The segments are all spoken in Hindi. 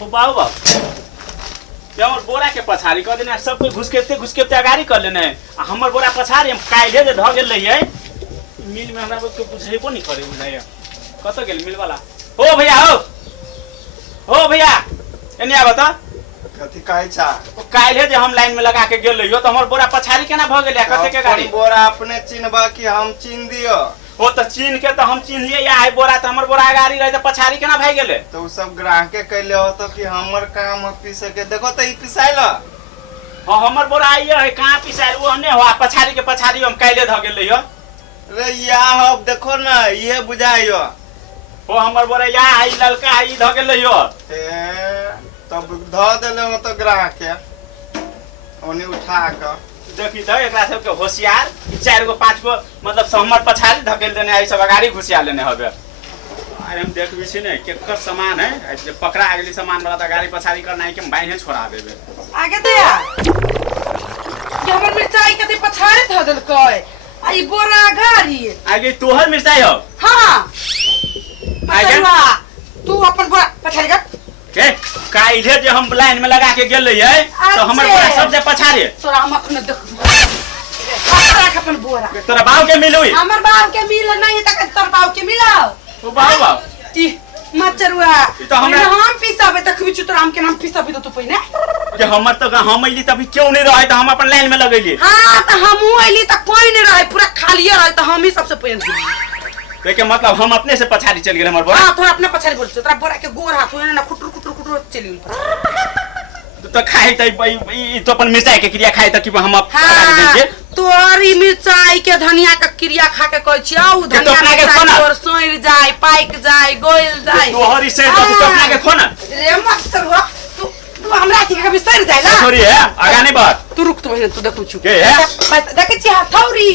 हो बाबू बाबू हमर बोरा के पछाड़ी कर देने सब कोई घुसकेते अगाड़ी कर लेने हमर बोरा पछाड़ी हम काल्हे जे ध गेल रहिए मिल में हमरा को बुझेबो नहीं करे बुझाइए कत गेल मिल वाला हो भैया हो भैया एने आब त कथी कहै छा काल्हे जे हम लाइन में लगा के गेल रहियो त हमर बोरा पछाड़ी केना भ गेल कते के गाड़ी बोरा अपने चिन्हबा कि हम चिन्ह दियो ओ त चिन्ह के त हम चिन्ह लिए या है बोरा त हमर बोरा गाड़ी रहे त पछाड़ी केना भ गेले तो उ सब ग्राहक के कहले हो तो कि हमर काम है पीसे के देखो त ई पिसाइल हां हमर बोरा आइए है कहां पिसाइल वो ने हो पछाड़ी के पछाड़ी हम काल्हे ध गेल रहियो रे या हो देखो ना ये बुझाइयो ओ हमर बोरा या आई ललका आई ध गेल रहियो तब ध देले हो तो ग्राहक के ओने उठा के देखी त एकरा सब के होशियार 4 गो 5 गो मतलब हमर पछाड़ी धकेल देने आई सब गाड़ी घुसिया लेने हबे अरे हम देखबी छी ने केकर सामान है जे पकड़ा गेली सामान वाला त गाड़ी पछाड़ी करना है कि हम बाइने छोड़ा देबे आगे दया कि हमर मिर्चाई के पछाड़ी ध देल कय आई बोरा गाड़ी आगे तोहर मिर्चाई हो हां आगे तू अपन बोरा पछाड़ी कर के काल्हे जे हम लाइन में लगा के गेल रहिए तो हमर बोरा सब जे पछाड़ी तोरा हम अपने देख पकड़ा के अपन बोरा तोरा बाव के मिलुई हमर बाव के मिल नहीं त तोर बाव के मिलाओ ओ बाव ती मचरुआ तो हम पिसाबे त खबी तोरा हम के नाम पिसाबे तो तू पहिने के हमर त हम अइली तभी क्यों नहीं रहे त हम अपन लाइन में लगैली हां त हमहू अइली त कोई नहीं रहे पूरा खाली रहे त हम ही सबसे पहिने के मतलब हम अपने से पछाड़ी चल गेल हमर बोरा हां तोरा अपने पछाड़ी बोल तोरा बोरा के गोर हाथ होने ना खुटुर चली गेल तो खाई त ई तो अपन मिर्चाई के क्रिया खाई त कि हम पछाड़ी दे छे तोरी मिर्चाई के धनिया के क्रिया खा के कहै छी आउ धनिया के तोर सोइर जाय पाइक जाय गोइल जाय तोहरी से तो अपना के खोना रे मत हो तू हमरा के कभी सर जायला छोरी है आगा नहीं बात तू रुक तो बहन तू देखू छु के है देखे छी हथौरी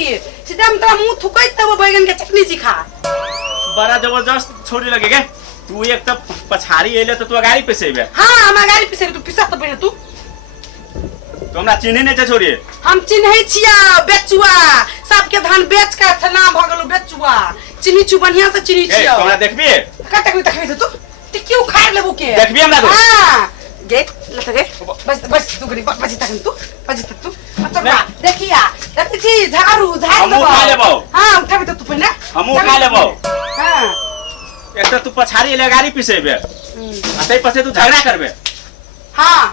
सीधा हम तोरा मुंह थुकै तब बैगन के चटनी जी खा बड़ा जबरदस्त छोरी लगे के तू एक त पछाड़ी एले तो तू गाड़ी पे सेबे हां हम गाड़ी पे से तू पिसा तो बहन तू तो हमरा चिन्हे नहीं छ छोरी हम चिन्है छिया बेचुआ सबके धान बेच के थना भ गेलु बेचुआ चिन्ही छु बढ़िया से चिन्ही छिया हमरा देखबी का देखबी तू क्यों खार लेबू के देखबी हमरा तो हां गे लत गे बस तू गरी बजी तक तू मतलब देखिया देखि छी झाड़ू हम उठा लेबो हां उठाबे तो तू पहिने हम उठा लेबो हां एक तो तू पछाड़ी ले गाड़ी पिसेबे अतै पछे तू झगड़ा करबे हां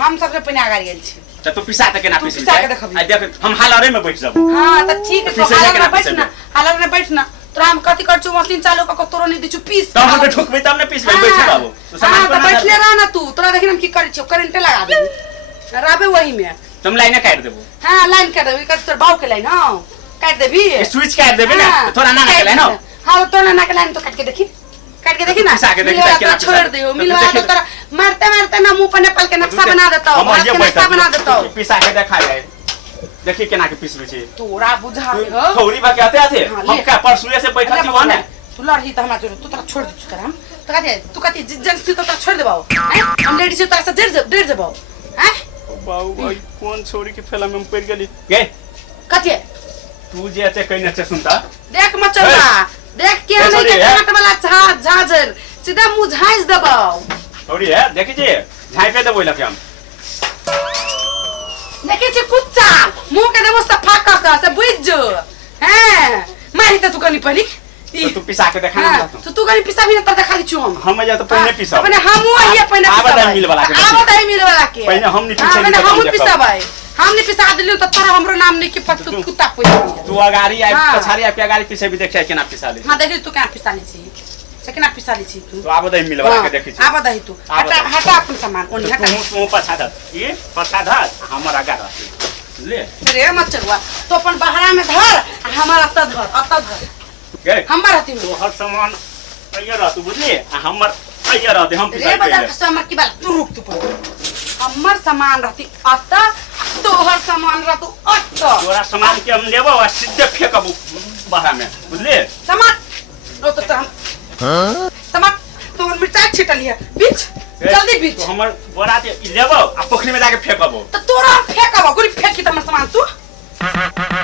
हम सबसे पहिने गाड़ी गेल छी त तू पिसा त केना पिसी पिसा के देखबी आ देख हम हालरे में बैठ जाबो हां त ठीक है तो हालर में बैठ ना तोरा हम कथि कर छु मशीन चालू क तोरो नहीं दी छु पीस त हम ठोकबे तब ने पीसबे बैठ बाबू तो सामान को बैठले रह ना तू तोरा देखि हम की करै छी करंट लगा दे राबे वही में तुम लाइन काट देबो हां लाइन काट देबी कर तोर बाव के लाइन हां काट देबी स्विच काट देबे ना थोड़ा ना के लाइन हां तो ना के लाइन तो काट के देखी ना छोड़ दियो मिलवा तो तोरा मारते ना मुंह पर नेपाल के नक्शा बना देता हूं भारत के नक्शा बना देता हूं पिसा के देखा जाए देखिए केना के पिसबे छी तोरा बुझा हो थोड़ी बा कहते आथे हम का परसुए से बैठा छी वने तू लड़ही त हमरा जोर तू तोरा छोड़ दे तोरा हम तू कहती जेंट्स तो तोरा छोड़ देबाओ हैं हम लेडीज तोरा से डेढ़ देबाओ हैं बाऊ भाई कौन छोरी के फेला में पड़ गेली गे कथि तू जे एते कहने से सुनता देख मचौड़ा देख के नहीं के काट वाला झाझर सीधा मुंह झाइज देबाओ थोड़ी है देखि जे झाइपे देबो लके हम देखि छी कुत्ता मुंह के देबो सफा क से बुझ जो हैं मारी त तू कनी पड़ी तो तू पिसा के देखा ना तू कनी पिसा भी न त देखा दी छु हम जा तो पहले पिसा अपने हमहु आइए पहले आब दाई मिल वाला के आब दाई मिल वाला के पहले हम नहीं पिसा पहले हम पिसाबै हम नहीं पिसा दिलु त तोरा हमरो नाम नहीं के पत्तू कुत्ता पूछ तू अगाड़ी आई पछाड़ी आई पे अगाड़ी पीछे भी देखै केना पिसा ले हां देखि तू केना पिसा ले छी से केना पिसा ले छी तू तो आब दाई मिल वाला के देखि छी आब दाई तू हटा अपन सामान ओनी हटा तू पछा ध ये पछा ध हमर अगाड़ ले रे मत चलवा तो अपन बहरा में धर हमार अत्ता धर गे हमर हती तो हर सामान अइया रह तू बुझली हमर अइया रह दे हम पिसा रे बता कस्टमर की बात तू रुक तू पर हमर सामान रहती अत्ता तोहर सामान रह तू अत्ता तोरा सामान के हम लेबो आ सीधे फेकबो बहरा में बुझली सामान रो तो हां सामान तोर मिर्चा छिटल है बीच जल्दी बीच तो हमर बोरा दे लेबो आ पोखरी में जाके फेकबो तो तोरा फेकबो गुरी फेंकी त हमर सामान तू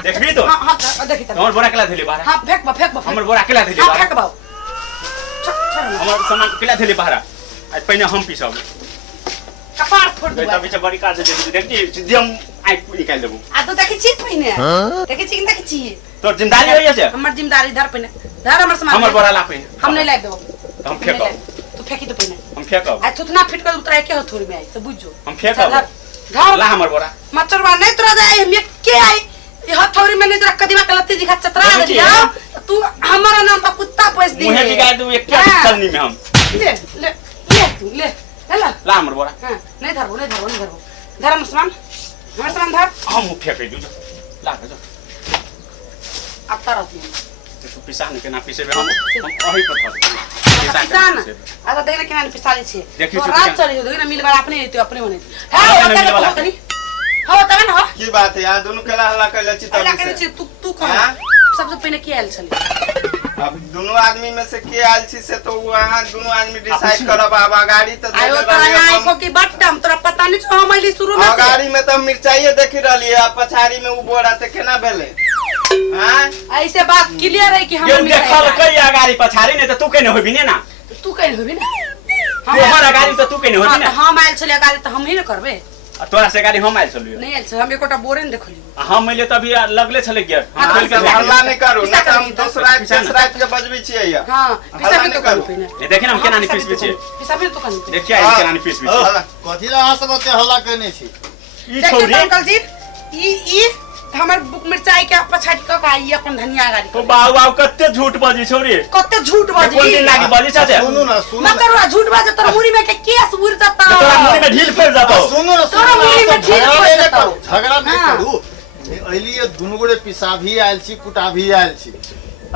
देखबी तो हां देखि त हमर बोरा केला धैले बाहर हां फेंकबो हमर बोरा केला धैले बाहर फेंकबो हमर सामान केला धैले बाहर आज पहले हम पीसब कपार फोड़ दे बेटा पीछे बड़ी काज दे देखी सीधे हम आई निकाल देबो आ तो देखि छी पहिने देखि छी कि देखि छी तोर जिम्मेदारी होय छै हमर जिम्मेदारी धर पहिने धर हमर सामान हमर बोरा ला पहिने हम नहीं लाइब देबो हम फेंकब तू फेंकी तो पहिने हम फेंकब आ तुतना फिट कर उतरा के हो थोड़ी में आई तो बुझो हम फेंकब धर ला हमर बोरा मचरवा नहीं तोरा जाए हम के आई ये हथौड़ी में नहीं तोरा कदीमा कलती दिखा चतरा दे दिया तू हमारा नाम पर कुत्ता पोस दी मुहे बिगाड़ दू एक चलनी में हम ले ले ले तू ले ला ला हमर बोरा हां नहीं धरबो धर हमर सामान धर हम फेंक दू ला जो अब तारा तू पिसान के ना पिसे हम ओही पर पिसान आता देखना केना पिसाली छे देखि तो रात चली हो ना मिल वाला अपने हेतु अपने बने हां तब ना की बात है यहाँ दोनों केला हल्ला कर ले छी हल्ला तब करे से छी तू कह सबसे पहले के आयल छले अब दोनों आदमी में से के आयल छी से तो वहां दोनों आदमी डिसाइड करब अब गाड़ी तो आयो तोरा आंखों की बट्टम तोरा पता नहीं छ हमली शुरू में गाड़ी में तो मिर्चाइए देखि रहली है पछाड़ी में उ बोरा ते केना भेले हां ऐसे बात क्लियर है कि हम ये देखल कई अगाड़ी पछाड़ी ने त तू केने होबी ने ना तू कहीं होबी ना हमर अगाड़ी त तू केने होबी ना हम आयल छले गाड़ी त हम ही न करबे तोरा से गाड़ी हम आइल छलियो नहीं आयल छ हम एकोटा बोरे न देखलियो हम मैले तभी लगले छले गियर हम खोल के हल्ला नहीं करू ना हम दूसरा के बजबी छी या हां पिसा भी तो करू पे ये देखिन हम केना नि पीस पीछे पिसा भी तो करू देखिए आई केना नि पीस पीछे कथि ला अहाँ सब ओते हल्ला करने छी ई छोरी अंकल जी ई हमर बुक मिर्चाई के पछाड़ी क आई अपन धनिया गाड़ी तो बाऊ कत्ते झूठ बजी छोरी कत्ते झूठ बाजी कोन दिन लागी बजी छे सुनु ना मत करू झूठ बाजे तोरा मुड़ी में के केस उड़ जाता तोरा मुड़ी में ढील पड़ जातो सुनु ना तोरा मुड़ी में ढील पड़ जाता झगड़ा नहीं करू एलिए दुनु गोरे पिसा भी आयल छी कुटा भी आयल छी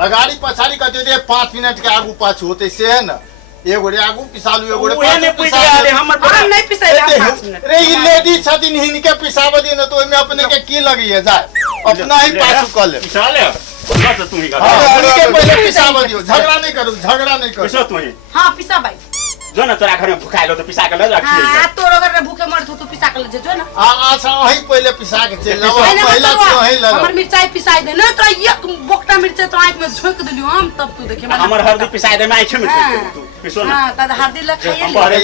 अगाड़ी पछाड़ी कते दे 5 मिनट के आगू पाछू होते से है ना एगो रे आगू पिसालू एगो रे ओए ने पूछ गेले हमर हम नहीं पिसाई 5 मिनट रे ई लेडी छथिन हिनके पिसाब दिए न तो ओमे अपने के की लगी है जाए अपना ही पाछू कर ले पिसाले बस तू ही कर उनके पहले पिसाब दियो झगड़ा नहीं करू पिसो तू ही हां पिसा भाई जो न तोरा घर में भुखाइलो तो पिसा के ले जा हां तोर अगर भूखे मर तू पिसा के ले जो ना अच्छा वही पहले पिसा के चल जाओ पहला से वही ले हमर मिर्चाई पिसाई दे न तो एक बोकटा मिर्चाई तो आंख में झोंक दिलियो हम तब तू देखे हमर हरदी पिसाई दे मैं आंख में झोंक तू पिसो ना हां त हरदी ल खाइए हम बाहर ले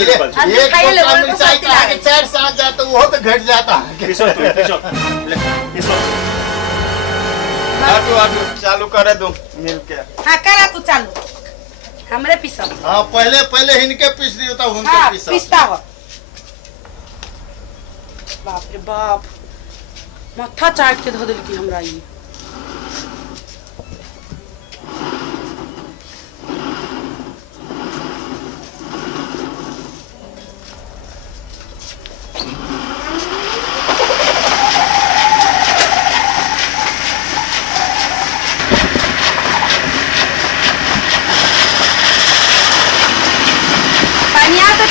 ले खाइए ले बोतल मिर्चाई का आगे 4 साल जाता तो वो तो घट जाता पिसो तू पिसो ले पिसो आटू चालू करे दो मिल के हां करा तू चालू हमरे पिसा हां पहले हिनके पीस दियो तो हुनके हां पीसा पिसता हो बाप रे बाप माथा चाट के धो देल की हमरा ई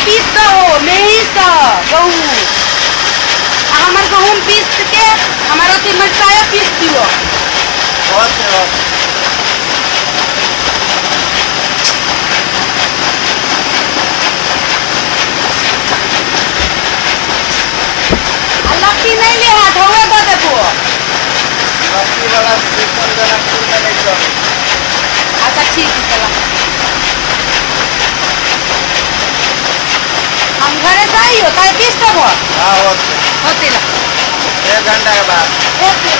पीस दो मेहिस दो गहूँ हमार गहूँ पीस के हमारा तो मिर्चाया पीस दियो बहुत लपटी नहीं ले हाथ होवे दो देखो लपटी वाला सिस्टम देना खुद में नहीं करो अच्छा ठीक है चला हम घरे से आई हो ताई पीस दो हाँ होते होते ला 1 घंटा के बाद ओके